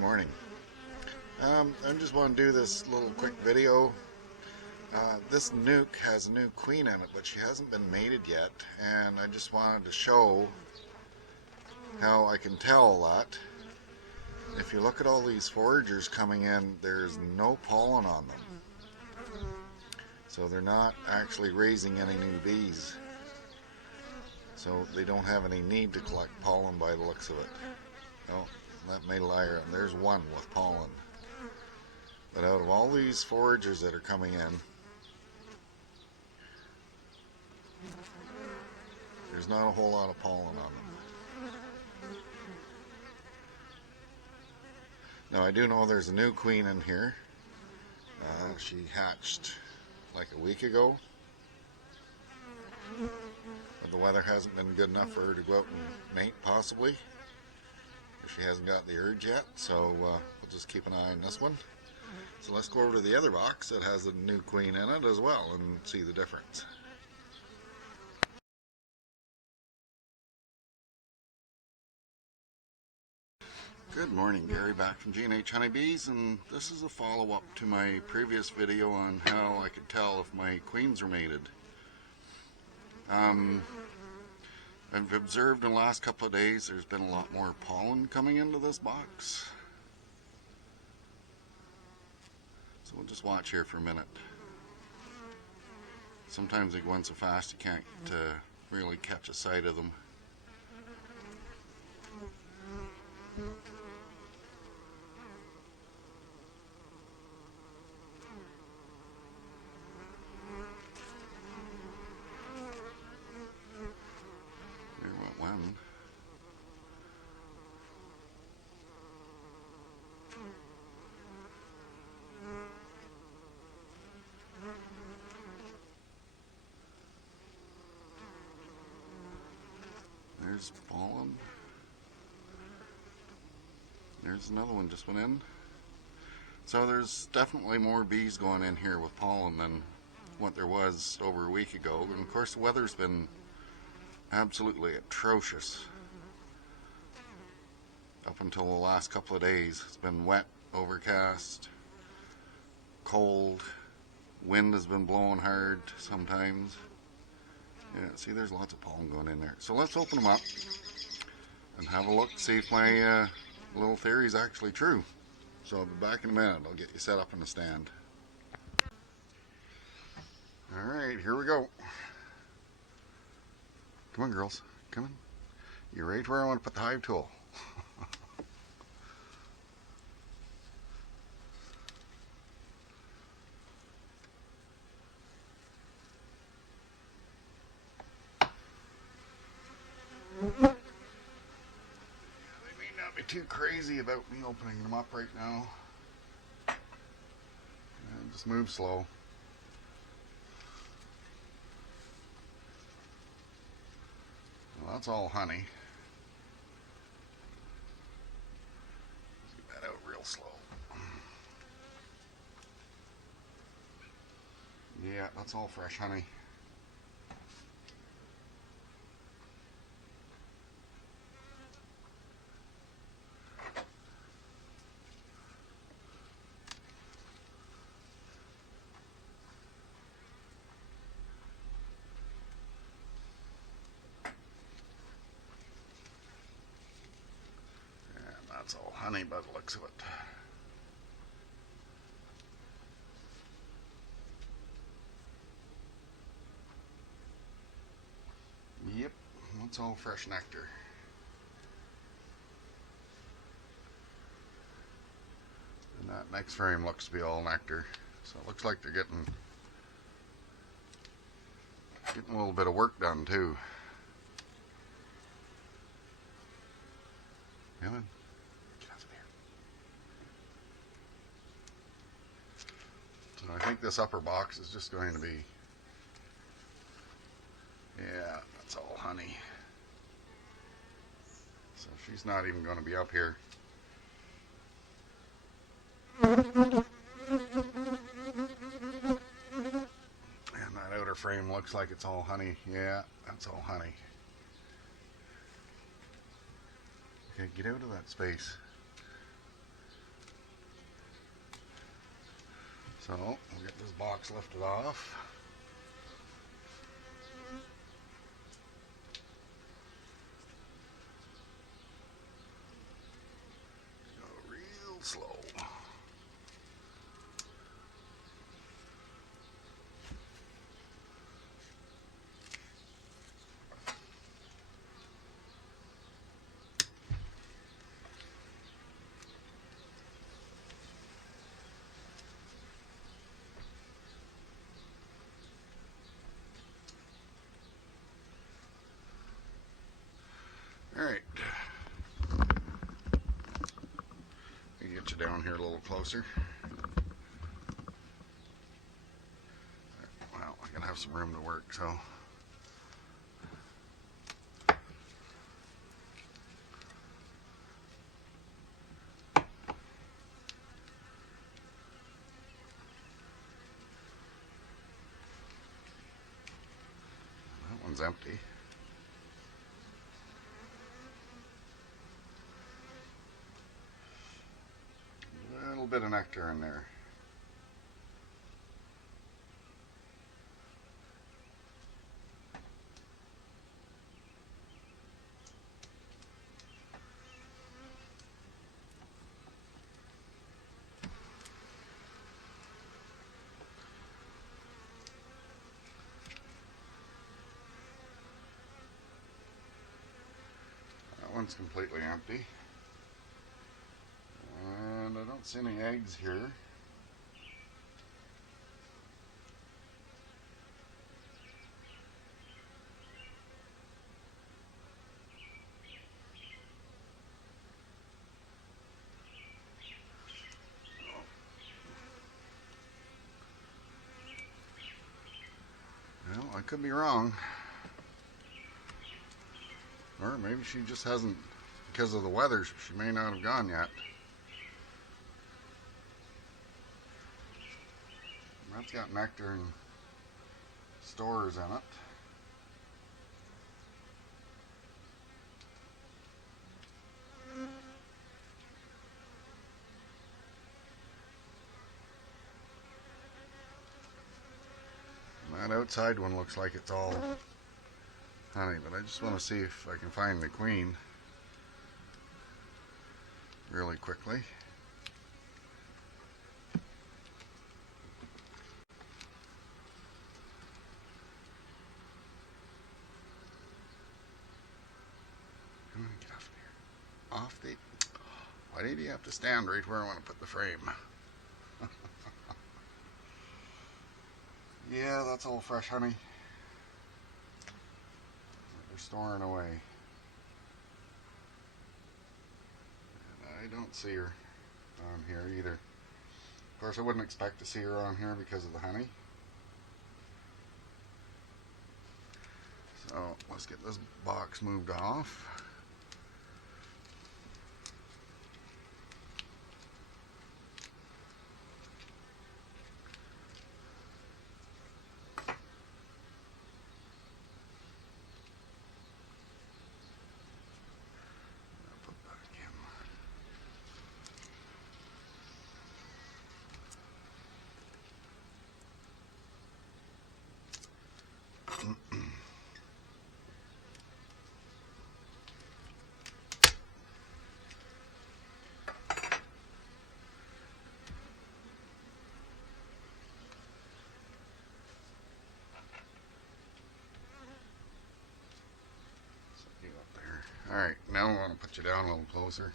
morning. I just want to do this little quick video. This nuke has a new queen in it, but she hasn't been mated yet, and I just wanted to show how I can tell that. If you look at all these foragers coming in, there's no pollen on them. So they're not actually raising any new bees. So they don't have any need to collect pollen by the looks of it. Oh, that may lie. There's one with pollen. But out of all these foragers that are coming in, there's not a whole lot of pollen on them. Now I do know there's a new queen in here. She hatched like a week ago. But the weather hasn't been good enough for her to go out and mate, possibly. She hasn't got the urge yet, so we'll just keep an eye on this one. So let's go over to the other box that has a new queen in it as well and see the difference. Good morning, Gary back from G&H Honey Bees, and this is a follow-up to my previous video on how I could tell if my queens are mated. I've observed in the last couple of days there's been a lot more pollen coming into this box. So we'll just watch here for a minute. Sometimes they go in so fast you can't really catch a sight of them. There went one. There's pollen. There's another one just went in. So there's definitely more bees going in here with pollen than what there was over a week ago. And of course the weather's been absolutely atrocious up until the last couple of days. It's been wet, overcast, cold, wind has been blowing hard sometimes. Yeah, see, there's lots of pollen going in there. So let's open them up and have a look, see if my little theory is actually true. So I'll be back in a minute. I'll get you set up in the stand. Alright, here we go. Come on, girls. Come on. You right where I want to put the hive tool. They may not be too crazy about me opening them up right now. Just move slow. Well, that's all honey. Let's get that out real slow. Yeah, that's all fresh honey. That's all honey by the looks of it. Yep, that's all fresh nectar. And that next frame looks to be all nectar. So it looks like they're getting a little bit of work done too. Come on. So I think this upper box is just going to be, yeah, that's all honey. So she's not even going to be up here. And that outer frame looks like it's all honey. Yeah, that's all honey. Okay, get out of that space. So we'll get this box lifted off. Go real slow. Alright, let me get you down here a little closer. Well, I can have some room to work, so. That one's empty. A little bit of nectar in there. That one's completely empty. And I don't see any eggs here. Well, I could be wrong. Or maybe she just hasn't, because of the weather, she may not have gone yet. That's got nectar and stores in it. That outside one looks like it's all honey, but I just want to see if I can find the queen really quickly. Come on, get off there. Off the... Why did you have to stand right where I want to put the frame? Yeah, that's all fresh honey. They're storing away. And I don't see her on here either. Of course, I wouldn't expect to see her on here because of the honey. So let's get this box moved off. Alright, now I want to put you down a little closer.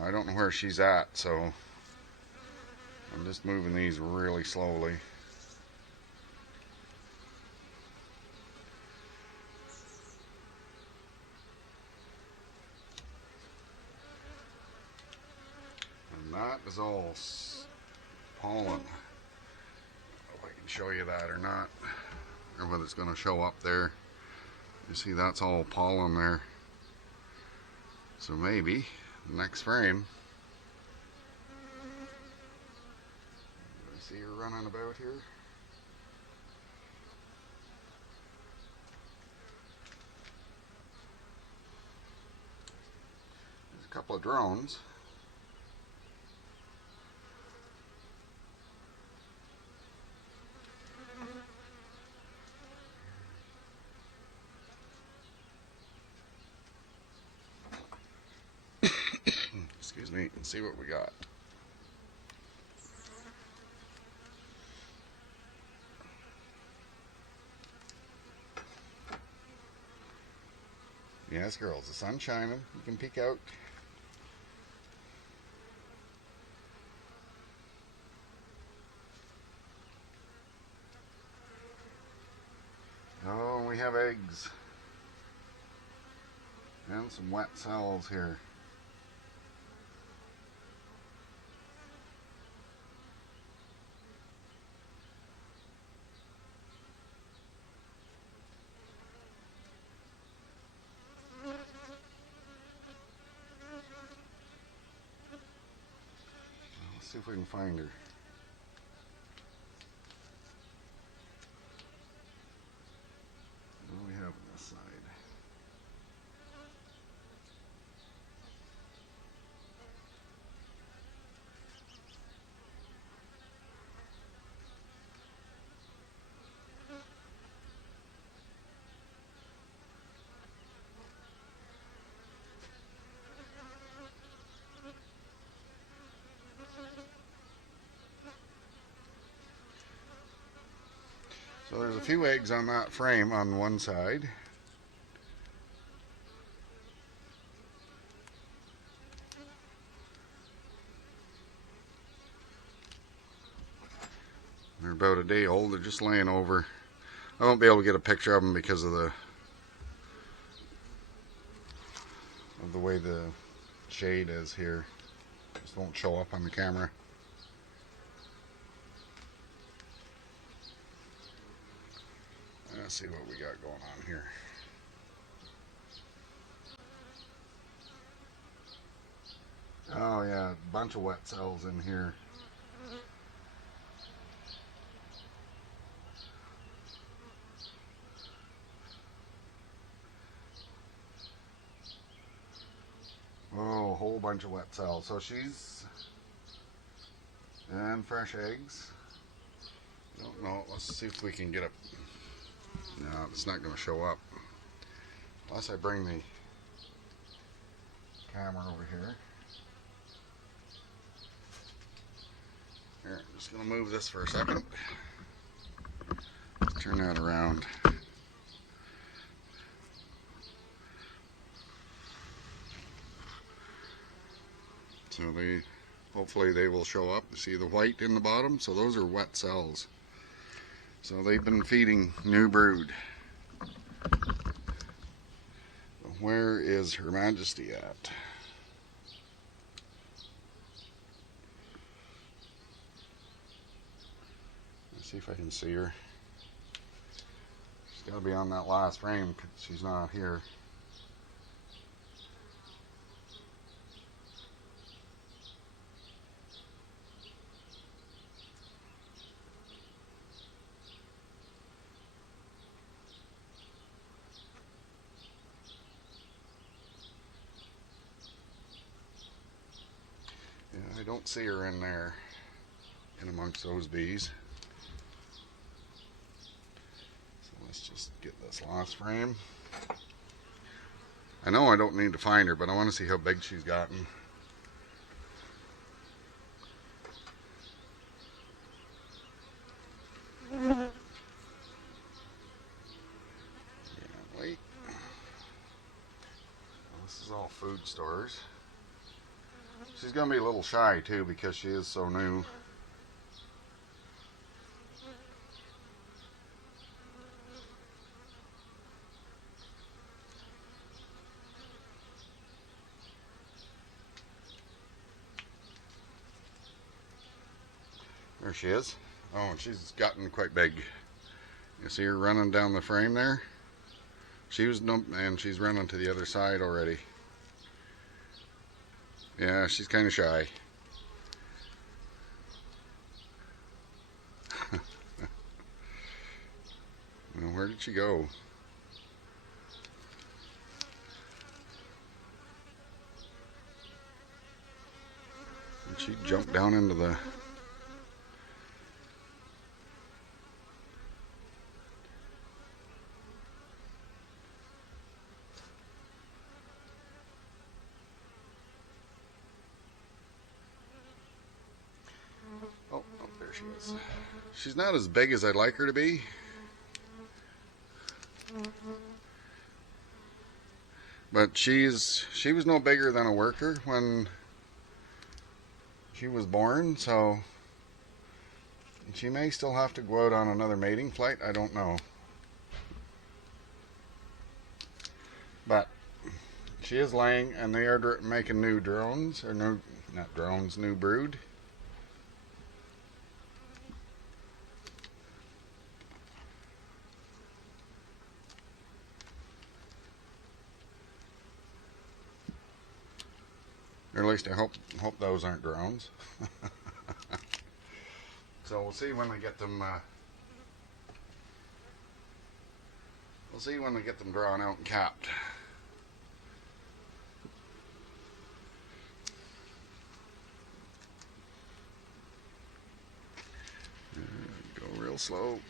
I don't know where she's at, so I'm just moving these really slowly. That is all pollen. I don't know if I can show you that or not, or whether it's going to show up there. You see, that's all pollen there. So maybe the next frame. I see her running about here. There's a couple of drones. Excuse me, and see what we got. Yes, girls, the sun's shining. You can peek out. Oh, we have eggs. And some wet cells here. Let's see if we can find her. What do we have on this side? So there's a few eggs on that frame on one side. They're about a day old. They're just laying over. I won't be able to get a picture of them because of the way the shade is here. Just won't show up on the camera. Let's see what we got going on here. Oh yeah, a bunch of wet cells in here. Oh, a whole bunch of wet cells. So she's... and fresh eggs. Don't know. Let's see if we can get a... No, it's not going to show up. Unless I bring the camera over here. Here, I'm just going to move this for a second. Turn that around. So hopefully they will show up. You see the white in the bottom? So those are wet cells. So they've been feeding new brood. Where is Her Majesty at? Let's see if I can see her. She's got to be on that last frame because she's not here. I don't see her in there, in amongst those bees. So let's just get this last frame. I know I don't need to find her, but I want to see how big she's gotten. Yeah, wait. Well, this is all food stores. She's going to be a little shy too because she is so new. There she is. Oh, and she's gotten quite big. You see her running down the frame there? And she's running to the other side already. Yeah, she's kind of shy. Well, where did she go? Did she jump down into the... Oh, there she is. She's not as big as I'd like her to be. But she was no bigger than a worker when she was born, so she may still have to go out on another mating flight. I don't know. But she is laying, and they are making new drones, or no, not drones, new brood. Or at least I hope those aren't drones. So we'll see when they get them. We'll see when they get them drawn out and capped. Go real slow.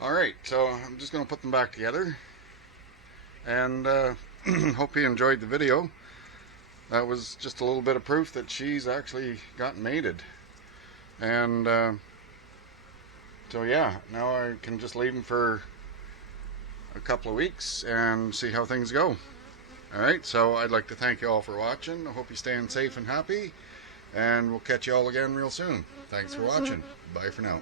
All right, so I'm just going to put them back together, and hope you enjoyed the video. That was just a little bit of proof that she's actually gotten mated. And so yeah, now I can just leave them for a couple of weeks and see how things go. Alright, so I'd like to thank you all for watching. I hope you're staying safe and happy, and we'll catch you all again real soon. Thanks for watching. Bye for now.